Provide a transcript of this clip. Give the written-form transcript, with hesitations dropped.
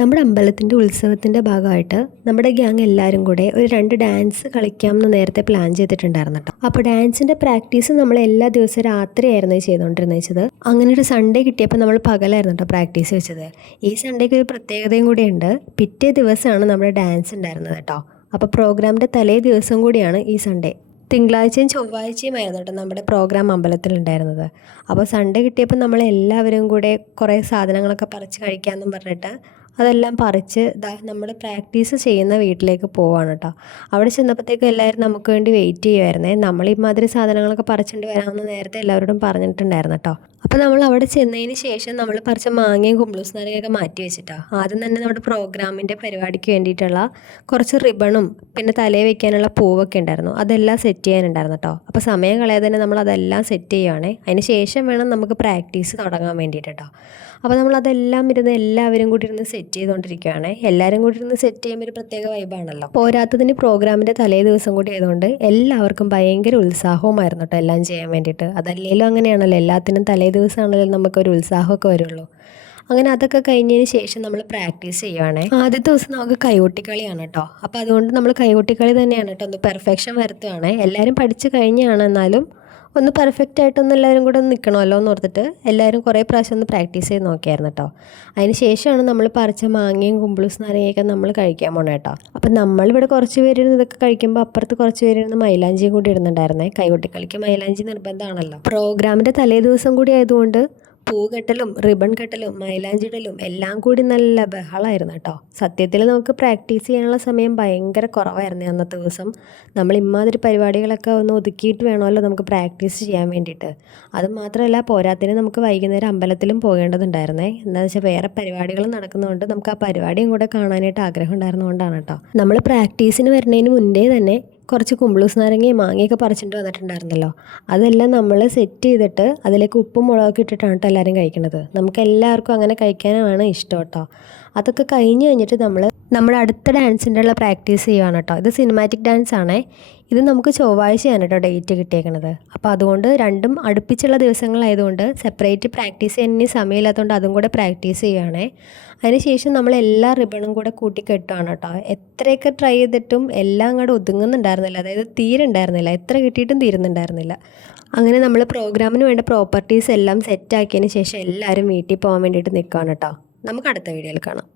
നമ്മുടെ അമ്പലത്തിൻ്റെ ഉത്സവത്തിൻ്റെ ഭാഗമായിട്ട് നമ്മുടെ ഗ്യാങ് എല്ലാവരും കൂടെ ഒരു 2 ഡാൻസ് കളിക്കാമെന്ന് നേരത്തെ പ്ലാൻ ചെയ്തിട്ടുണ്ടായിരുന്നു കേട്ടോ. അപ്പോൾ ഡാൻസിൻ്റെ പ്രാക്ടീസ് നമ്മൾ എല്ലാ ദിവസവും രാത്രിയായിരുന്നു ചെയ്തുകൊണ്ടിരുന്നത്. അങ്ങനെ ഒരു സൺഡേ കിട്ടിയപ്പോൾ നമ്മൾ പകലായിരുന്നു കേട്ടോ പ്രാക്ടീസ് വെച്ചത്. ഈ സൺഡേക്ക് ഒരു പ്രത്യേകതയും കൂടിയുണ്ട്. പിറ്റേ ദിവസമാണ് നമ്മുടെ ഡാൻസ് ഉണ്ടായിരുന്നത് കേട്ടോ. അപ്പോൾ പ്രോഗ്രാമിൻ്റെ തലേ ദിവസം കൂടിയാണ് ഈ സൺഡേ. തിങ്കളാഴ്ചയും ചൊവ്വാഴ്ചയുമായിരുന്നു കേട്ടോ നമ്മുടെ പ്രോഗ്രാം അമ്പലത്തിലുണ്ടായിരുന്നത്. അപ്പോൾ സൺഡേ കിട്ടിയപ്പോൾ നമ്മളെല്ലാവരും കൂടെ കുറേ സാധനങ്ങളൊക്കെ പറിച്ച് കഴിക്കാമെന്നും പറഞ്ഞിട്ട് അതെല്ലാം പറിച്ച് നമ്മൾ പ്രാക്ടീസ് ചെയ്യുന്ന വീട്ടിലേക്ക് പോവാണ് കേട്ടോ. അവിടെ ചെന്നപ്പോഴത്തേക്കും എല്ലാവരും നമുക്ക് വേണ്ടി വെയിറ്റ് ചെയ്യുമായിരുന്നേ. നമ്മൾ ഇമാതിരി സാധനങ്ങളൊക്കെ പറിച്ചുകൊണ്ട് വരാമെന്ന് നേരത്തെ എല്ലാവരോടും പറഞ്ഞിട്ടുണ്ടായിരുന്നു കേട്ടോ. അപ്പോൾ നമ്മൾ അവിടെ ചെന്നതിന് ശേഷം നമ്മൾ പറിച്ച മാങ്ങയും കുമ്പളൂസ് നാരങ്ങയൊക്കെ മാറ്റി വെച്ചിട്ടോ. ആദ്യം തന്നെ നമ്മുടെ പ്രോഗ്രാമിൻ്റെ പരിപാടിക്ക് വേണ്ടിയിട്ടുള്ള കുറച്ച് റിബണും പിന്നെ തലയിൽ വെക്കാനുള്ള പൂവൊക്കെ ഉണ്ടായിരുന്നു, അതെല്ലാം സെറ്റ് ചെയ്യാനുണ്ടായിരുന്നു കേട്ടോ. അപ്പോൾ സമയം കളയാതെ തന്നെ നമ്മൾ അതെല്ലാം സെറ്റ് ചെയ്യുവാണേ. അതിന് ശേഷം വേണം നമുക്ക് പ്രാക്ടീസ് തുടങ്ങാൻ വേണ്ടിയിട്ട് കേട്ടോ. അപ്പോൾ നമ്മളതെല്ലാം ഇരുന്ന് എല്ലാവരും കൂടി ഇരുന്ന് സെറ്റ് ചെയ്തുകൊണ്ടിരിക്കുകയാണ്. എല്ലാവരും കൂടി ഇരുന്ന് സെറ്റ് ചെയ്യുമ്പോൾ ഒരു പ്രത്യേക വൈബാണല്ലോ. പോരാത്തതിന് പ്രോഗ്രാമിൻ്റെ തലേ ദിവസം കൂടി ആയതുകൊണ്ട് എല്ലാവർക്കും ഭയങ്കര ഉത്സാഹവുമായിരുന്നു കേട്ടോ എല്ലാം ചെയ്യാൻ വേണ്ടിയിട്ട്. അതല്ലെങ്കിലും അങ്ങനെയാണല്ലോ, എല്ലാത്തിനും തലേ ദിവസമാണല്ലോ നമുക്കൊരു ഉത്സാഹമൊക്കെ വരുള്ളൂ. അങ്ങനെ അതൊക്കെ കഴിഞ്ഞതിന് ശേഷം നമ്മൾ പ്രാക്ടീസ് ചെയ്യുവാണേ. ആദ്യത്തെ ദിവസം നമുക്ക് കൈകൊട്ടിക്കളിയാണ് കേട്ടോ. അപ്പോൾ അതുകൊണ്ട് നമ്മൾ കൈകൊട്ടിക്കളി തന്നെയാണ് കേട്ടോ ഒന്ന് പെർഫെക്ഷൻ വരുത്തുകയാണ്. എല്ലാവരും പഠിച്ചു കഴിഞ്ഞാണ്, എന്നാലും ഒന്ന് പെർഫെക്റ്റ് ആയിട്ടൊന്നും എല്ലാവരും കൂടെ ഒന്ന് നിൽക്കണമല്ലോ എന്ന് ഓർത്തിട്ട് എല്ലാവരും കുറേ പ്രാവശ്യം ഒന്ന് പ്രാക്ടീസ് ചെയ്ത് നോക്കിയായിരുന്നു കേട്ടോ. അതിന് ശേഷമാണ് നമ്മൾ പറിച്ച മാങ്ങയും കുമ്പളൂസ് നാരങ്ങയൊക്കെ നമ്മൾ കഴിക്കാൻ പോകണം കേട്ടോ. അപ്പം നമ്മളിവിടെ കുറച്ച് പേരിരുന്ന് ഇതൊക്കെ കഴിക്കുമ്പോൾ അപ്പുറത്ത് കുറച്ച് പേരിരുന്ന് മൈലാഞ്ചിയും കൂടി ഇടുന്നുണ്ടായിരുന്നേ. കൈകൊട്ടിക്കളിക്ക് മൈലാഞ്ചി നിർബന്ധമാണല്ലോ. പ്രോഗ്രാമിൻ്റെ തലേ ദിവസം കൂടി ആയതുകൊണ്ട് പൂ കെട്ടലും റിബൺ കെട്ടലും മൈലാഞ്ചിടലും എല്ലാം കൂടി നല്ല ബഹളമായിരുന്നു കേട്ടോ. സത്യത്തിൽ നമുക്ക് പ്രാക്ടീസ് ചെയ്യാനുള്ള സമയം ഭയങ്കര കുറവായിരുന്നു അന്നത്തെ ദിവസം. നമ്മൾ ഇമാതിരി പരിപാടികളൊക്കെ ഒന്ന് ഒതുക്കിയിട്ട് വേണമല്ലോ നമുക്ക് പ്രാക്ടീസ് ചെയ്യാൻ വേണ്ടിയിട്ട്. അതുമാത്രമല്ല, പോരാത്തിന് നമുക്ക് വൈകുന്നേരം അമ്പലത്തിലും പോകേണ്ടതുണ്ടായിരുന്നേ. എന്താണെന്ന് വെച്ചാൽ വേറെ പരിപാടികൾ നടക്കുന്നതുകൊണ്ട് നമുക്ക് ആ പരിപാടിയും കൂടെ കാണാനായിട്ട് ആഗ്രഹം ഉണ്ടായിരുന്നതുകൊണ്ടാണ് കേട്ടോ. നമ്മൾ പ്രാക്ടീസിന് വരുന്നതിന് മുന്നേ തന്നെ കുറച്ച് കുമ്പളൂസ് നാരങ്ങയും മാങ്ങയൊക്കെ പറിച്ചിട്ട് വന്നിട്ടുണ്ടായിരുന്നല്ലോ. അതെല്ലാം നമ്മൾ സെറ്റ് ചെയ്തിട്ട് അതിലേക്ക് ഉപ്പും മുളകൊക്കെ ഇട്ടിട്ടാണ് കേട്ടോ എല്ലാവരും കഴിക്കുന്നത്. നമുക്ക് എല്ലാവർക്കും അങ്ങനെ കഴിക്കാനാണ് ഇഷ്ടം കേട്ടോ. അതൊക്കെ കഴിഞ്ഞ് കഴിഞ്ഞിട്ട് നമ്മുടെ അടുത്ത ഡാൻസിൻ്റെ ഉള്ള പ്രാക്ടീസ് ചെയ്യുവാണ് കേട്ടോ. ഇത് സിനിമാറ്റിക് ഡാൻസ് ആണേ. ഇത് നമുക്ക് ചൊവ്വാഴ്ചയാണ് കേട്ടോ ഡേറ്റ് കിട്ടിയേക്കുന്നത്. അപ്പോൾ അതുകൊണ്ട് രണ്ടും അടുപ്പിച്ചുള്ള ദിവസങ്ങളായതുകൊണ്ട് സെപ്പറേറ്റ് പ്രാക്ടീസ് ചെയ്യാൻ ഇനി സമയമില്ലാത്തതുകൊണ്ട് അതും കൂടെ പ്രാക്ടീസ് ചെയ്യുകയാണേ. അതിനുശേഷം നമ്മൾ എല്ലാ റിബണും കൂടെ കൂട്ടിക്കെട്ടുകയാണ് കേട്ടോ. എത്രയൊക്കെ ട്രൈ ചെയ്തിട്ടും എല്ലാം അങ്ങോട്ട് ഒതുങ്ങുന്നുണ്ടായിരുന്നില്ല, അതായത് തീരുണ്ടായിരുന്നില്ല, എത്ര കിട്ടിയിട്ടും തീരുന്നുണ്ടായിരുന്നില്ല. അങ്ങനെ നമ്മൾ പ്രോഗ്രാമിന് വേണ്ട പ്രോപ്പർട്ടീസ് എല്ലാം സെറ്റാക്കിയതിന് ശേഷം എല്ലാവരും വീട്ടിൽ പോകാൻ വേണ്ടിയിട്ട് നിൽക്കുകയാണ് കേട്ടോ. നമുക്ക് അടുത്ത വീഡിയോയിൽ കാണാം.